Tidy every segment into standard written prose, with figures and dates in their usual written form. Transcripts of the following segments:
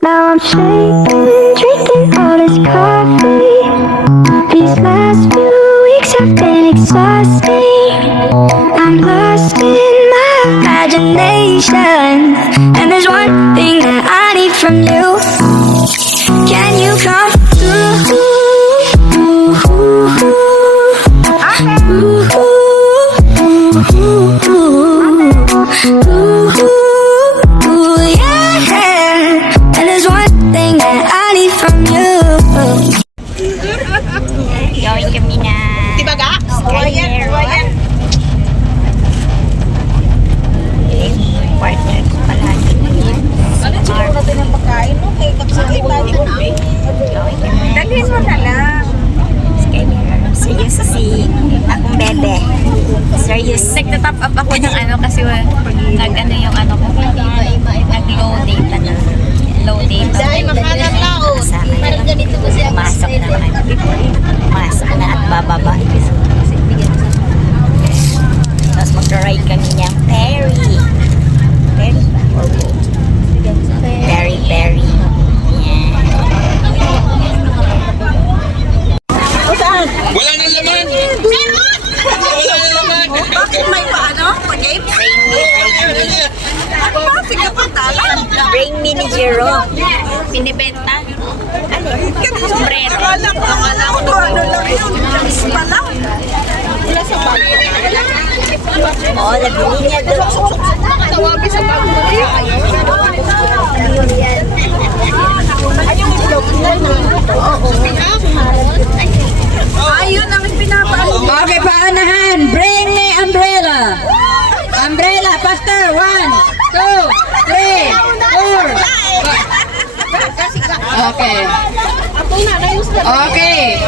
Now I'm shaking, drinking all this coffee. These last few weeks have been exhausting. I'm lost in my imagination, and there's one thing that I need from you. Can you come through? Yeah. And there's one thing that I need from you. Going kami na Skymeron. Partner ko palagi. Dalhin mo na lang. Skymeron. Seryoso si akong bebe. Seryoso. Nagta-top up ako ng ano kasi nag-ano yung ano ko. Nag-low data na. Low data. Dahil makanan laot. Parang ganito ko siya. Masok na naman. Masok na at bababa. Tapos mag-ride kami niyang ferry. Ferry ba? Ferry, ferry. Yan. Wala nang laman! Wala nang laman! Bakit may paano? Pag-game? Bring me, bring me. Ano ba? Sige pa tala. Bring me ni Jero. Binibenta. Sombrero. Akala ko ano lang yun. James pala. Wala sa bag. Oo, nabili niya doon. Tawabi sa bag mo. Ayun ang pinapalo. Okay, paanahan. Bring me umbrella. Umbrella, faster. 1, 2, 3, 4. Okay. Okay.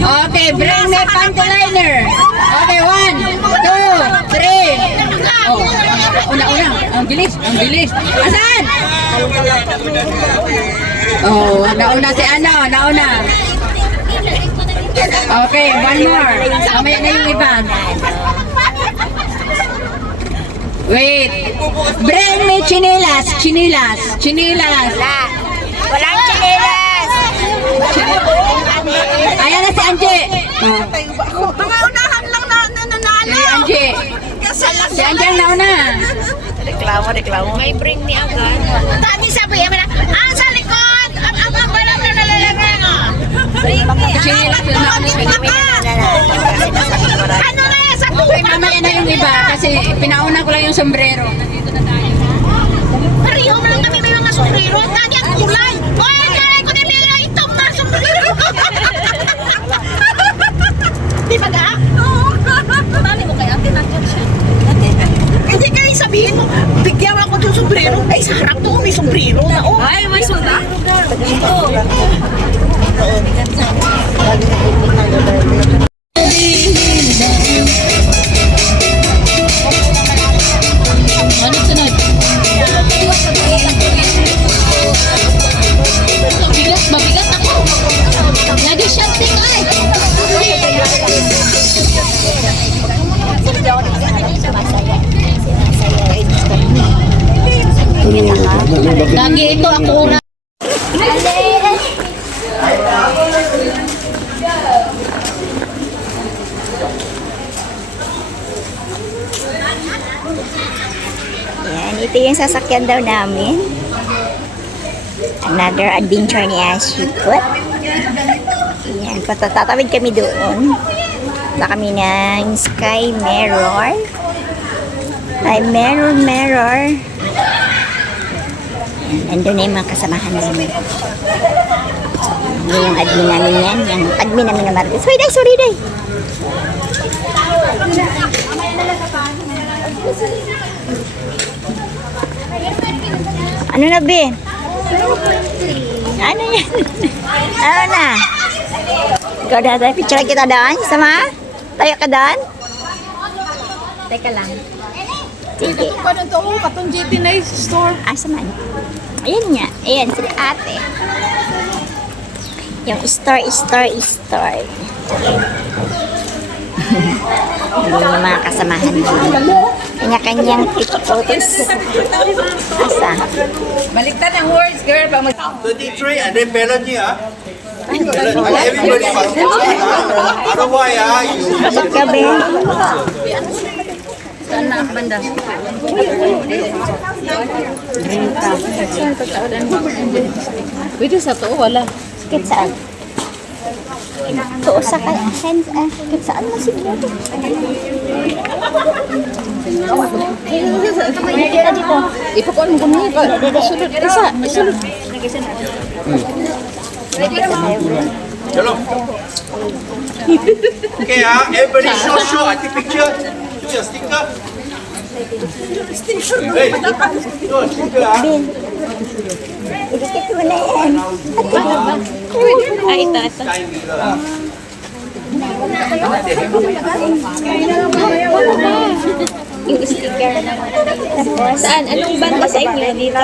Okay, bring me panty liner. Okay, 1, 2, 3. Oh, una. Ang bilis. Asan? Oh, nauna si ano, nauna. Okay, one more. Mamaya na yung iba. Wait. Bring me chinilas. Walang chinelas. Ayan na si Angie. Mga unahan lang na nanalo. Si Angie. Si Angie ang nauna. Reklamo. May bring me agad. Tadi sabi naman, sa likod! Ang balang na nalalagay nga. Chinilas yung nauna. Ano na yan sa Okay, mamaya na yung iba kasi pinauna ko lang yung sombrero. Pareho mo lang kami may mga sombrero. Tadi ang kulay. Oy, kalay ko na nila itong mga sombrero. Di ba ga? Tali mo kaya? Tinatyan siya. Hindi kayo sabihin mo, bigyan ako ng sombrero. Ay, sa harap to may sombrero na. Oh. Ay, may suda. Ano sunod? Mabigat ako. Lagi shopping ay. Lagi ito ako na. Yan, ito yung sasakyan daw namin. Another adventure ni Ashikot. Yan, patatawid kami doon. Punta kami ng Skymeron. Mirror. Nandun na yung mga kasamahan namin. Yan yung admin namin yan. Yung admin namin na Marites. Sorry, day. Ano na, Be? Ano yan? Ano na? Ikaw na, picture kita doon? Sama? Tayo ka doon? Teka lang. Sige. Paano to? Katong GT na store. Asa man? Ayan nga. Ayan, sila ate. Yung store. Hindi yung mga kasamahan mo. Kanya-kanyang photos. Asa? Baliktad ang words, girl. Pag mag- 23 and then Melanie, everybody must watch it, otherwise, you Gabi. Saan na banda? Pwede sa to, wala. Kit saan? Tuos sa hands. Kit saan mo siguro? Kita dito. Ipakuan mo kung hindi pa. Isulod. Isulod. Hello. Okay, everybody show, I take picture. Show your sticker. Hey, show sticker, Ikikit mo na yan. Ay, ito. Yung sticker. Saan? Anong banda sa inyo? Dito?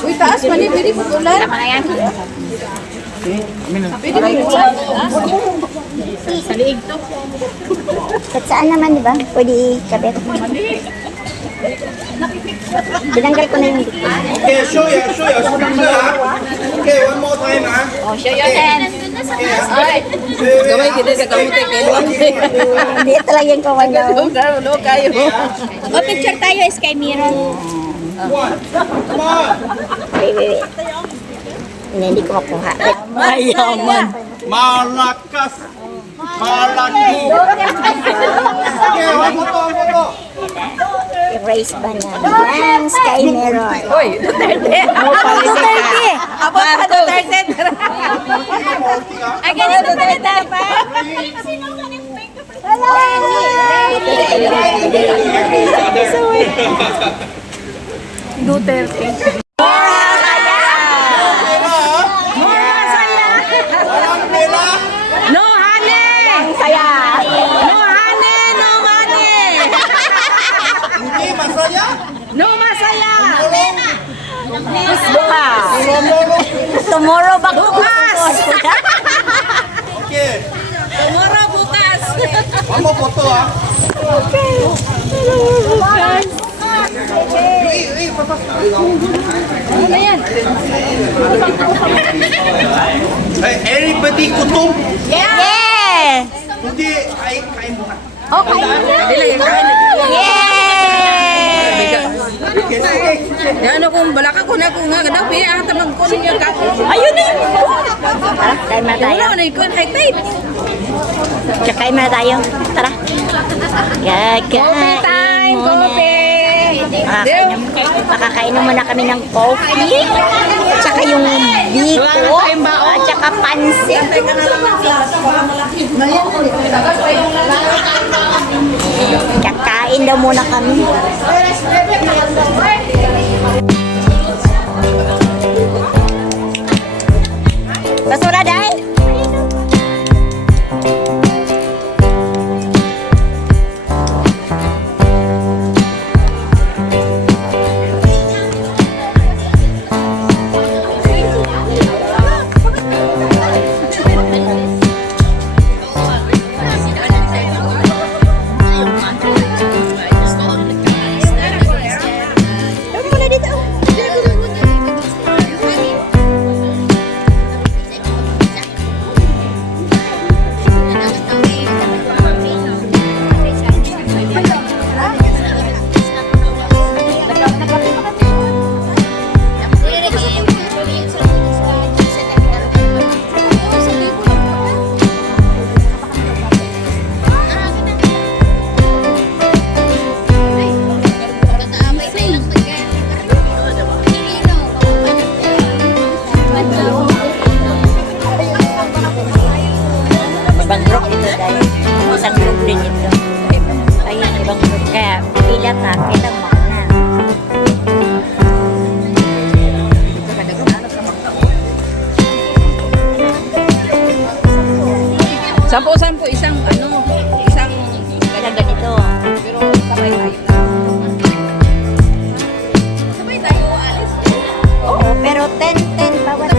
Uy, taas man eh. Pwede putulan. Tama na yan. Pwede putulan. Sa liig to. Kit saan naman, di ba? Pwede ikabit. Tinanggal ko na yung dito. Okay, show your sticker, Okay, one more time, Oh, show your hands. Gamay kita sa kamuti. Hindi talaga yung kawanyaw. Lo kayo. O, picture tayo, Sky Mirror. One. Come on. Wait. Hindi ko makuha. Mayaman. Malakas. Malaki. Okay, one photo. Erase ba niya? Ang Sky Mirror. Uy, Duterte. Duterte! Para Duterte. Ay, ganito pala dapat. Walang pera. No, honey. Saya! No, honey. No, money. Hindi masaya. No, masaya. Bukas! Tomorrow back to bukas! Okay. Tomorrow, bukas. One more photo, Papa. Ano yan? Hey, everybody kutum. Yeah! Hindi, kain muna. Kabila yung kain. Yeah! Yan ako, balaka ko na ako nga. Kadabi, ang tamang ko niya ka. Ayun na! Tara, kain muna tayo. Wala na ikon, high tide. Kain muna tayo. Tara. Coffee time, coffee. Makakainom muna kami ng coffee. Tsaka yung biko. At tsaka pansit. Kakain daw muna kami. Basura dahil. Ibang group ito dahil isang group din ito. Ayun, ibang group. Kaya pila ka, kita mo na. Sampo-sampo, isang Kaya ganito. pero sabay tayo. Sabay tayo, alis. Oo, pero 10 bawat.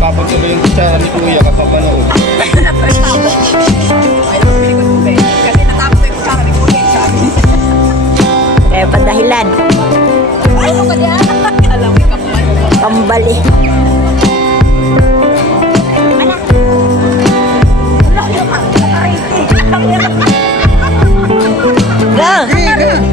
Natapon ko yung kutsara ni Kuya kapapanood. Kasi natapos ko yung kutsara ni Kuya. Sabi. Kaya padahilan. Ay, ano ka diyan? Alam mo, kapal. Pambali. Go!